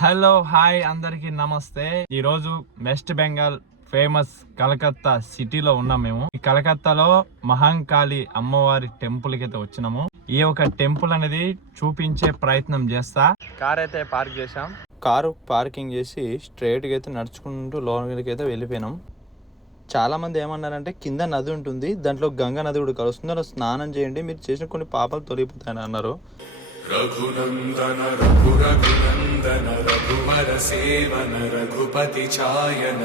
Hello hi అందరికి నమస్తే. ఈరోజు వెస్ట్ బెంగాల్ ఫేమస్ కలకత్తా సిటీలో ఉన్నాం. మేము ఈ కలకత్తాలో మహంకాళి అమ్మవారి టెంపుల్ కి అయితే వచ్చినాము. ఈ ఒక టెంపుల్ అనేది చూపించే ప్రయత్నం చేస్తా. కార్ అయితే పార్క్ చేసాం. కారు పార్కింగ్ చేసి స్ట్రైట్ గా అయితే నడుచుకుంటూ లోపలికి అయితే వెళ్ళిపోయినాం. చాలా మంది ఏమన్నారంటే కింద నది ఉంటుంది, దాంట్లో గంగా నది కూడా కలుస్తుంది, అలా స్నానం చేయండి, మీరు చేసిన కొన్ని పాపాలు తొలగిపోతాయని అన్నారు. రఘునందన రఘురఘునందన రఘువర సేవన రఘుపతి ఛాయన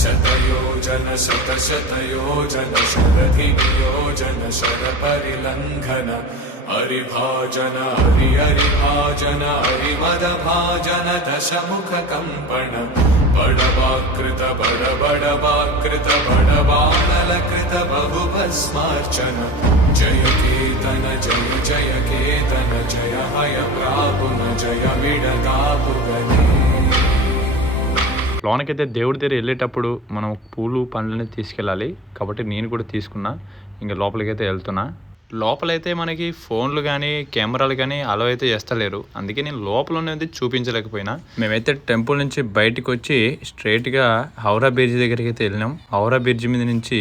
శతయోజన శతశతయోజన శరధి నియోజన శర పరిలంఘన హరిభాజన హరి హరిభాజన హరిమద భాజన దశముఖ కంపణ బడవాకృత బడబడవాకృత బడబాణలకృత బహుభస్మార్చన జయ కేతన జయ జయ కేతన జయ హయ ప్రాపున జయ విడతాపుగనే. లోనకైతే దేవుడి దగ్గర వెళ్ళేటప్పుడు మనం పూలు పండ్లని తీసుకెళ్ళాలి కాబట్టి నేను కూడా తీసుకున్నా. ఇంకా లోపలికైతే వెళ్తున్నా. లోపలైతే మనకి ఫోన్లు కానీ కెమెరాలు కానీ అలో అయితే చేస్తలేరు, అందుకే నేను లోపల ఉన్నది చూపించలేకపోయినా. మేమైతే టెంపుల్ నుంచి బయటకు వచ్చి స్ట్రైట్గా హౌరా బ్రిడ్జ్ దగ్గరికి అయితే వెళ్ళినాం. హౌరా బ్రిడ్జ్ మీద నుంచి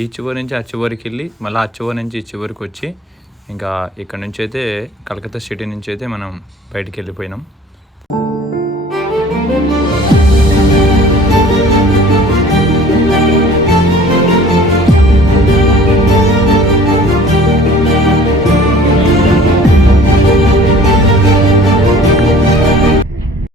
ఈ చివరి నుంచి ఆ చివరికి వెళ్ళి మళ్ళీ ఆ చివరి నుంచి ఈ చివరికి వచ్చి ఇంకా ఇక్కడ నుంచి అయితే కలకత్తా సిటీ నుంచి అయితే మనం బయటికి వెళ్ళిపోయినాం.